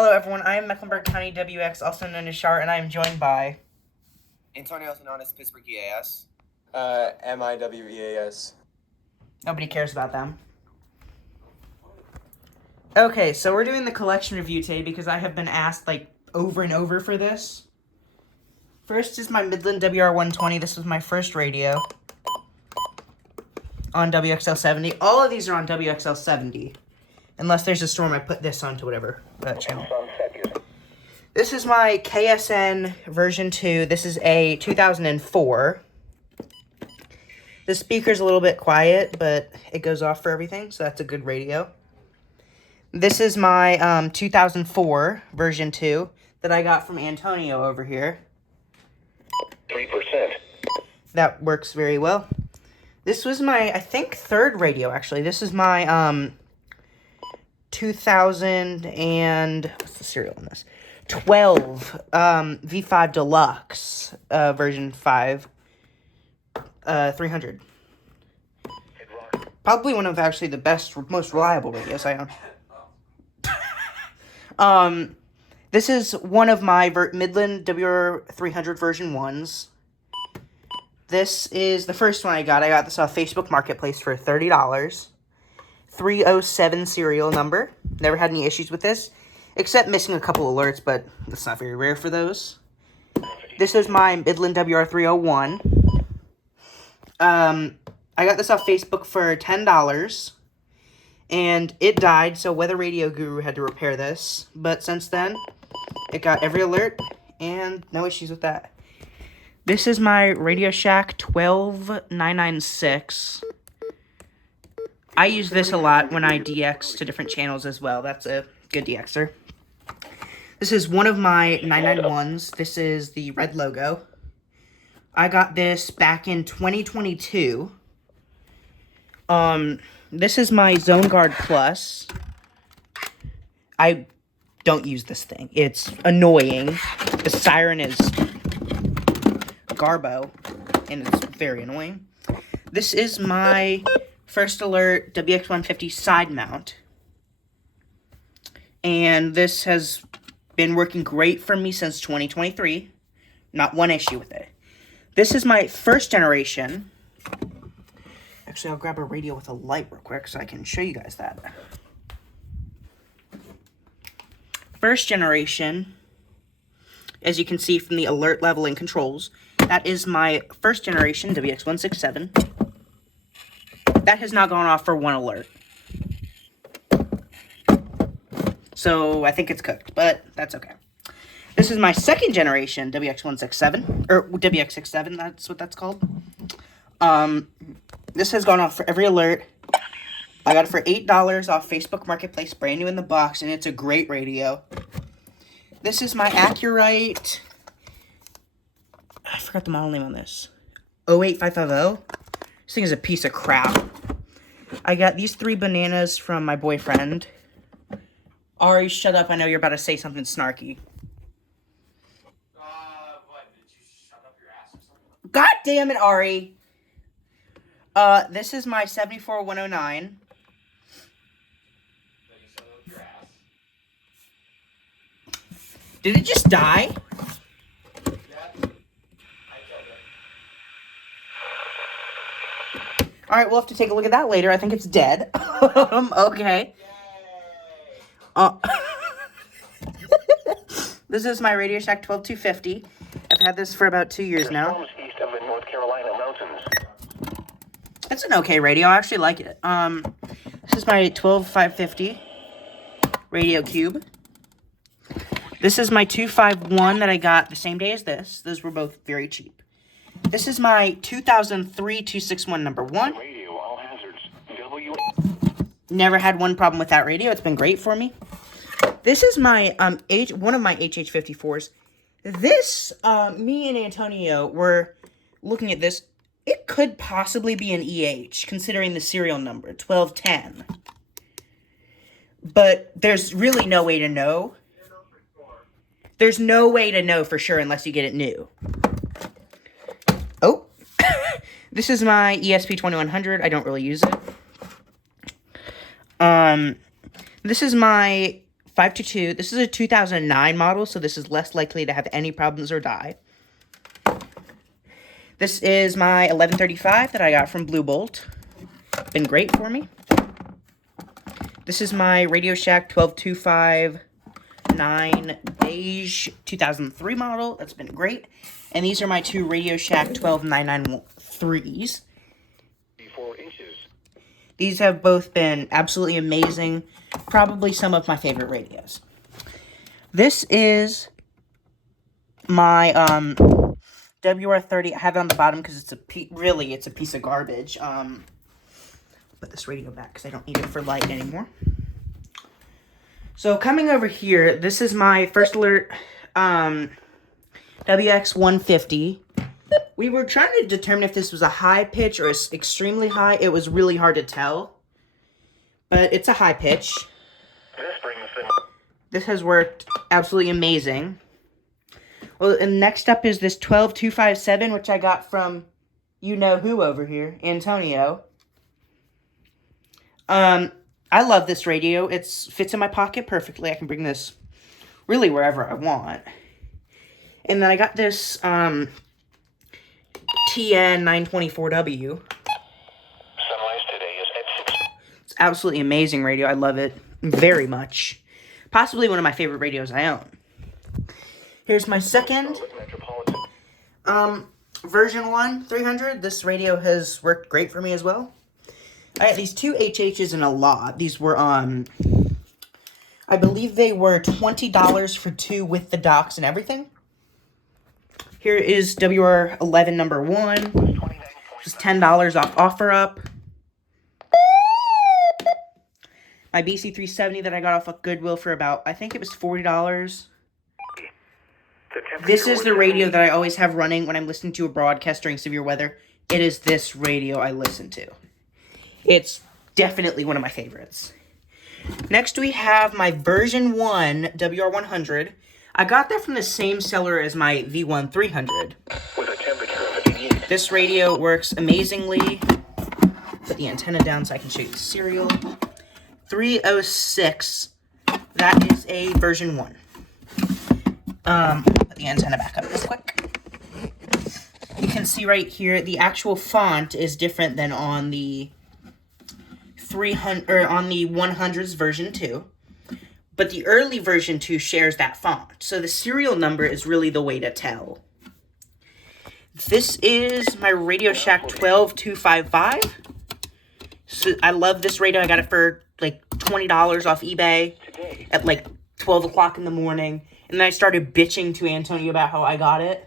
Hello, everyone. I am Mecklenburg County WX, also known as Shar, and I am joined by Antonio, also known as Pittsburgh EAS. MIWEAS. Nobody cares about them. Okay, so we're doing the collection review today because I have been asked, over and over for this. First is my Midland WR120. This was my first radio on WXL70. All of these are on WXL70. Unless there's a storm, I put this onto whatever channel. This is my KSN version 2. This is a 2004. The speaker's a little bit quiet, but it goes off for everything, so that's a good radio. This is my 2004 version 2 that I got from Antonio over here. 3%. That works very well. This was my, I think, third radio, actually. This is my 2000 and, what's the serial on this? 12 V5 Deluxe version 5 300. Probably one of actually the best, most reliable radios I own. This is one of my Midland WR300 version 1s. This is the first one I got. I got this off Facebook Marketplace for $30. 307 serial number. Never had any issues with this, except missing a couple alerts, but that's not very rare for those. This is my Midland WR301. I got this off Facebook for $10, and it died, so Weather Radio Guru had to repair this. But since then, it got every alert, and no issues with that. This is my Radio Shack 12996. I use this a lot when I DX to different channels as well. That's a good DXer. This is one of my 991s. This is the red logo. I got this back in 2022. This is my Zone Guard Plus. I don't use this thing. It's annoying. The siren is Garbo, and it's very annoying. This is my First Alert WX150 side mount. And this has been working great for me since 2023. Not one issue with it. This is my first generation. Actually, I'll grab a radio with a light real quick so I can show you guys that. First generation, as you can see from the alert level and controls, that is my first generation WX167. That has not gone off for one alert. So I think it's cooked, but that's okay. This is my second generation WX167, or WX67, that's what that's called. This has gone off for every alert. I got it for $8 off Facebook Marketplace, brand new in the box, and it's a great radio. This is my Accurite, I forgot the model name on this, 08550. This thing is a piece of crap. I got these 3 bananas from my boyfriend. Ari, shut up. I know you're about to say something snarky. What? Did you shut up your ass or something? God damn it, Ari. This is my 74109. Then you shut up your ass. Did it just die? Yeah. I killed it. Alright, we'll have to take a look at that later. I think it's dead. Okay. This is my Radio Shack 12250. I've had this for about 2 years now. Storms east of the North Carolina mountains. It's an okay radio. I actually like it. This is my 12550 Radio Cube. This is my 251 that I got the same day as this. Those were both very cheap. This is my 2003 261 number 1. Radio, all hazards. Never had one problem with that radio. It's been great for me. This is my one of my HH54s. This me and Antonio were looking at this. It could possibly be an EH, considering the serial number 1210. But there's really no way to know. There's no way to know for sure unless you get it new. Oh, this is my ESP2100. I don't really use it. This is my 522. This is a 2009 model, so this is less likely to have any problems or die. This is my 1135 that I got from Blue Bolt. Been great for me. This is my Radio Shack 12259 Beige 2003 model. That's been great. And these are my two Radio Shack 12993s. 4 inches. These have both been absolutely amazing. Probably some of my favorite radios. This is my WR30. I have it on the bottom because it's it's a piece of garbage. Put this radio back because I don't need it for light anymore. So coming over here, this is my First Alert WX150. We were trying to determine if this was a high pitch or extremely high. It was really hard to tell, but it's a high pitch. This has worked absolutely amazing. Well, and next up is this 12257, which I got from you-know-who over here, Antonio. I love this radio. It fits in my pocket perfectly. I can bring this really wherever I want. And then I got this TN924W. Sunrise today is at 6. It's absolutely amazing radio. I love it very much. Possibly one of my favorite radios I own. Here's my second version 1 300. This radio has worked great for me as well. I had these two HHs and a lot. These were I believe they were $20 for two with the docks and everything. Here is WR11 number 1. Just $10 off OfferUp. My BC370 that I got off of Goodwill for about, I think it was $40. This is the radio that I always have running when I'm listening to a broadcast during severe weather. It is this radio I listen to. It's definitely one of my favorites. Next we have my version 1 WR100. I got that from the same seller as my V1 300. With a temperature of 88. This radio works amazingly. Put the antenna down so I can show you the serial. 306. That is a version 1. Put the antenna back up real quick. You can see right here the actual font is different than on the 300 or on the 100's version 2. But the early version 2 shares that font. So the serial number is really the way to tell. This is my Radio Shack 12255. So I love this radio. I got it for like $20 off eBay at like 12 o'clock in the morning. And then I started bitching to Antonio about how I got it.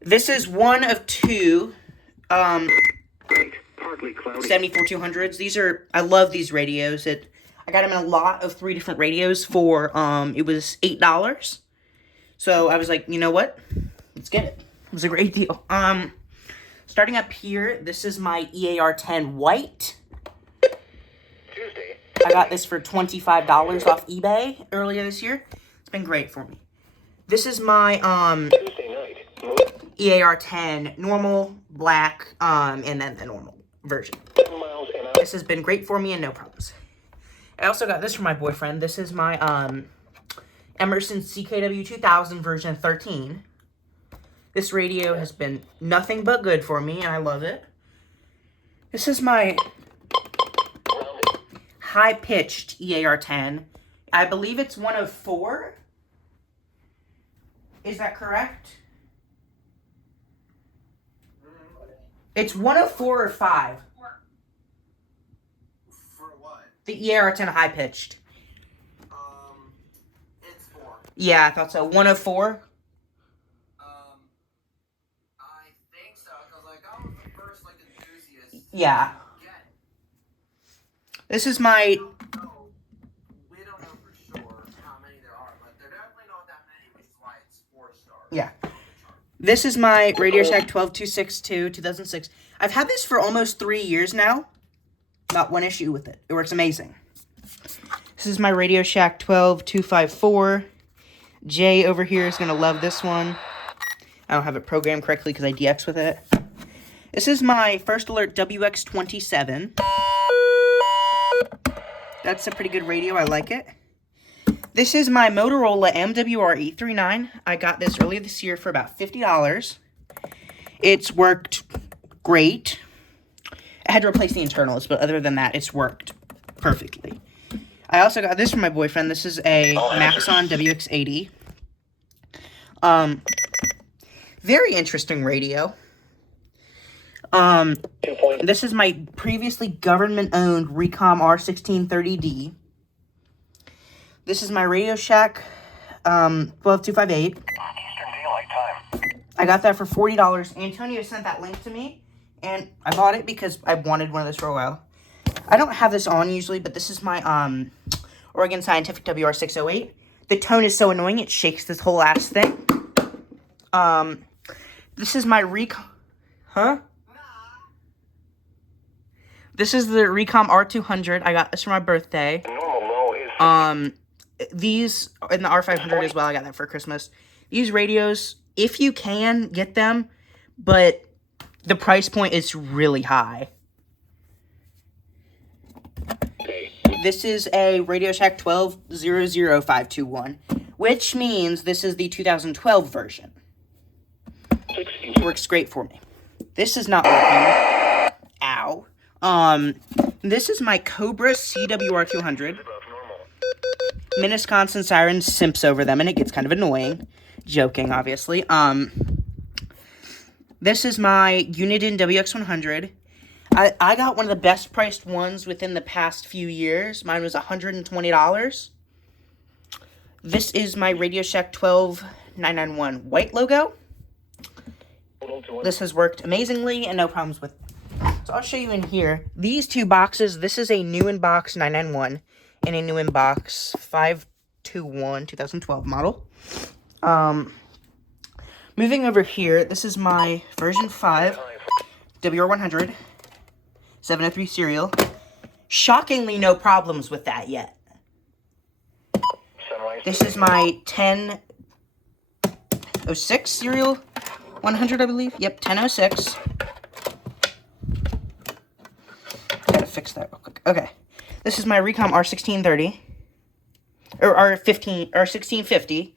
This is one of two 74200s. These are, I love these radios. I got them in a lot of 3 different radios for, it was $8. So I was like, you know what? Let's get it. It was a great deal. Starting up here, this is my EAR10 white. Tuesday. I got this for $25 off eBay earlier this year. It's been great for me. This is my Tuesday night. EAR10 normal, black, and then the normal version. 7 miles an hour. This has been great for me and no problems. I also got this from my boyfriend. This is my Emerson CKW 2000 version 13. This radio has been nothing but good for me, and I love it. This is my high-pitched EAR10. I believe it's one of 4. Is that correct? It's one of 4 or 5. For what? The EAR10 high-pitched. It's 4. Yeah, I thought so. One of 4? I think so, because like I was the first enthusiast. Yeah. Get. This is my... We don't know for sure how many there are, but they're definitely not that many, which is why it's 4 stars. Yeah. This is my Radio Shack 12262, 2006. I've had this for almost 3 years now. Not one issue with it. It works amazing. This is my Radio Shack 12254. Jay over here is going to love this one. I don't have it programmed correctly because I DX with it. This is my First Alert WX27. That's a pretty good radio. I like it. This is my Motorola MWR-839. I got this earlier this year for about $50. It's worked great. I had to replace the internals, but other than that, it's worked perfectly. I also got this from my boyfriend. This is a Maxon WX80. Very interesting radio. This is my previously government-owned Recom R1630D. This is my Radio Shack 12258. I got that for $40. Antonio sent that link to me, and I bought it because I wanted one of those for a while. I don't have this on usually, but this is my Oregon Scientific WR608. The tone is so annoying, it shakes this whole ass thing. This is my This is the Recom R200. I got this for my birthday. These, and the R500 as well, I got that for Christmas. These radios, if you can, get them, but the price point is really high. This is a Radio Shack 1200521, which means this is the 2012 version. Works great for me. This is not working. Ow. This is my Cobra CWR200. Minnetonka Siren simps over them, and it gets kind of annoying. Joking, obviously. This is my Uniden WX100. I got one of the best priced ones within the past few years. Mine was $120. This is my Radio Shack 12991 white logo. This has worked amazingly and no problems with it. So I'll show you in here. These two boxes, this is a new inbox 991 and a new inbox 521 2012 model. Moving over here, this is my version 5 WR100 703 serial. Shockingly, no problems with that yet. This is my 1006 serial 100, I believe. Yep, 1006. Gotta fix that real quick. Okay. This is my Recom R1630. Or R15, or 1650.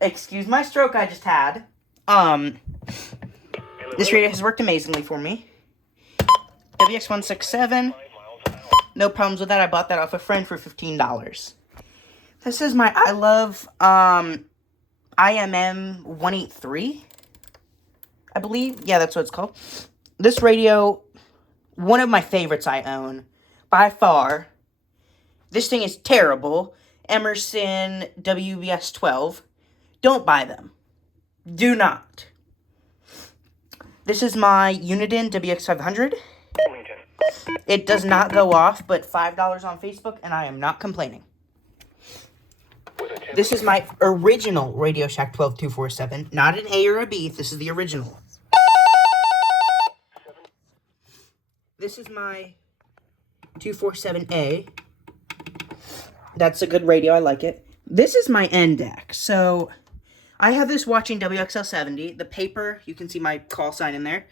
Excuse my stroke I just had. This radio has worked amazingly for me. WX167. No problems with that. I bought that off a friend for $15. This is my I Love IMM 183. I believe. Yeah, that's what it's called. This radio, one of my favorites I own. By far. This thing is terrible. Emerson WBS 12. Don't buy them. Do not. This is my Uniden WX500. It does not go off, but $5 on Facebook, and I am not complaining. This is my original Radio Shack 12247. Not an A or a B. This is the original. This is my 247A. That's a good radio. I like it. This is my NDAC. So I have this watching WXL70. The paper, you can see my call sign in there.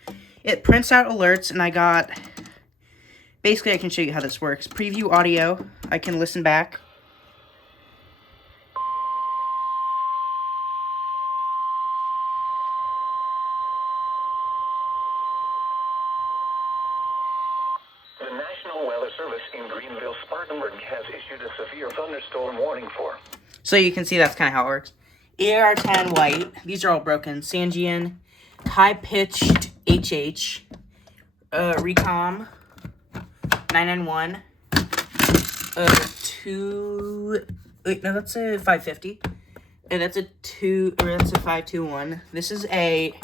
It prints out alerts, and I got... Basically, I can show you how this works. Preview audio. I can listen back. The National Weather Service in Greenville, Spartanburg has issued a severe thunderstorm warning for. So you can see that's kind of how it works. EAR10 white. These are all broken. Sangean. High-pitched HH. Recom. 991. Wait, no, that's a 550. And that's a 521. This is a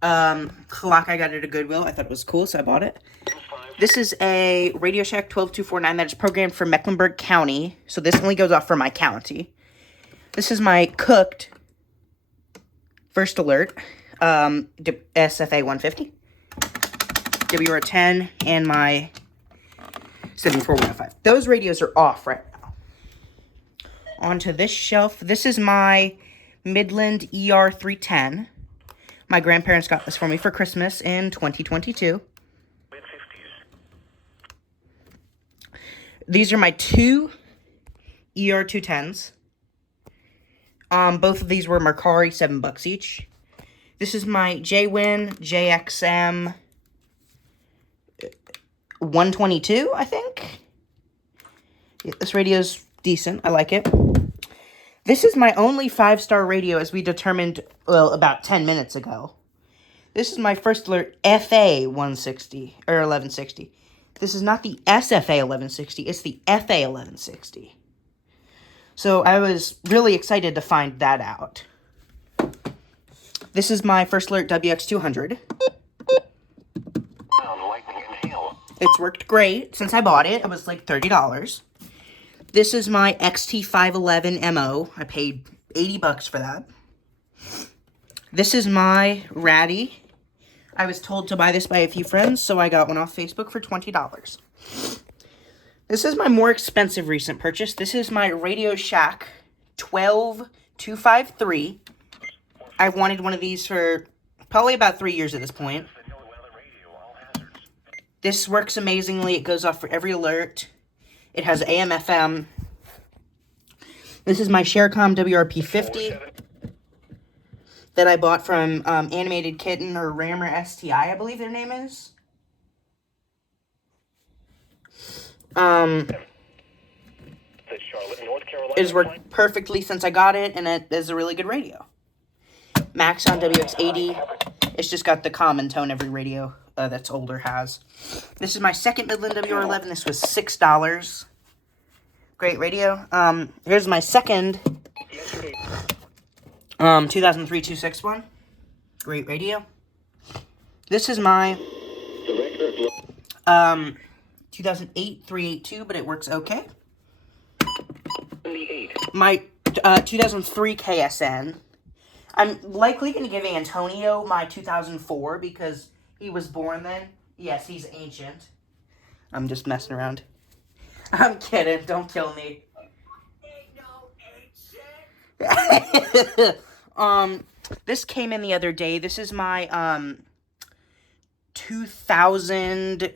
clock I got at a Goodwill. I thought it was cool, so I bought it. This is a Radio Shack 12249 that is programmed for Mecklenburg County. So this only goes off for my county. This is my Cooked First Alert. SFA 150. WR10 and my 74105. Those radios are off right now. Onto this shelf. This is my Midland ER310. My grandparents got this for me for Christmas in 2022. these are my two ER210s. Both of these were Mercari, $7 each. This is my JWin JXM 122, I think. Yeah, this radio's decent. I like it. This is my only 5-star radio, as we determined, well, about 10 minutes ago. This is my First Alert FA 160, or 1160. This is not the SFA 1160, it's the FA 1160. So I was really excited to find that out. This is my First Alert WX200. Lightning and hail. It's worked great since I bought it. It was like $30. This is my XT511 MO. I paid $80 for that. This is my Ratty. I was told to buy this by a few friends, so I got one off Facebook for $20. This is my more expensive recent purchase. This is my Radio Shack 12253. I've wanted one of these for probably about 3 years at this point. This works amazingly. It goes off for every alert. It has AM, FM. This is my Sharecom WRP50 that I bought from Animated Kitten or Rammer STI, I believe their name is. Charlotte, North Carolina. It has worked perfectly since I got it, and it is a really good radio. Maxon WX80. It's just got the common tone every radio that's older has. This is my second Midland WR11. This was $6. Great radio. Here's my second 2003-261. Great radio. This is my 2008-382, but it works okay. My 2003 KSN. I'm likely going to give Antonio my 2004 because he was born then. Yes, he's ancient. I'm just messing around. I'm kidding. Don't kill me. This came in the other day. This is my 2000.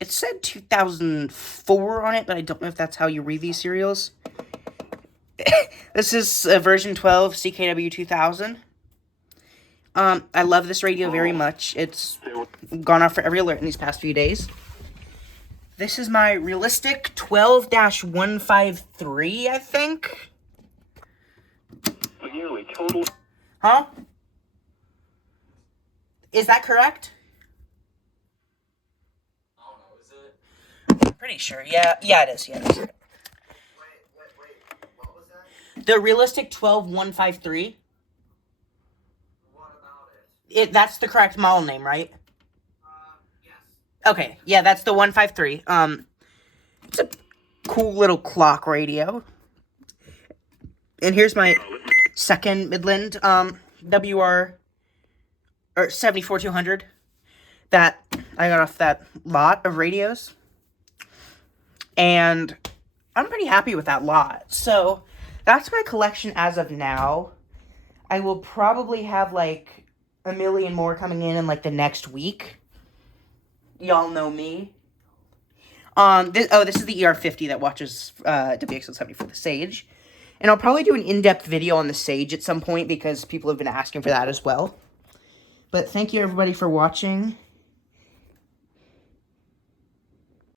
It said 2004 on it, but I don't know if that's how you read these serials. This is version 12 CKW 2000. I love this radio very much. It's gone off for every alert in these past few days. This is my Realistic 12-153, I think. Nearly total. Huh? Is that correct? I don't know, is it? Pretty sure. Yeah, it is. Yeah, it is. Wait. What was that? The Realistic 12-153. What about it? That's the correct model name, right? Yes. Okay, yeah, that's the 153. It's a cool little clock radio. And here's my second Midland WR or 74200 that I got off that lot of radios. And I'm pretty happy with that lot. So that's my collection as of now. I will probably have like a million more coming in like the next week. Y'all know me. This is the ER50 that watches WXL70 for the Sage. And I'll probably do an in-depth video on the Sage at some point because people have been asking for that as well. But thank you everybody for watching.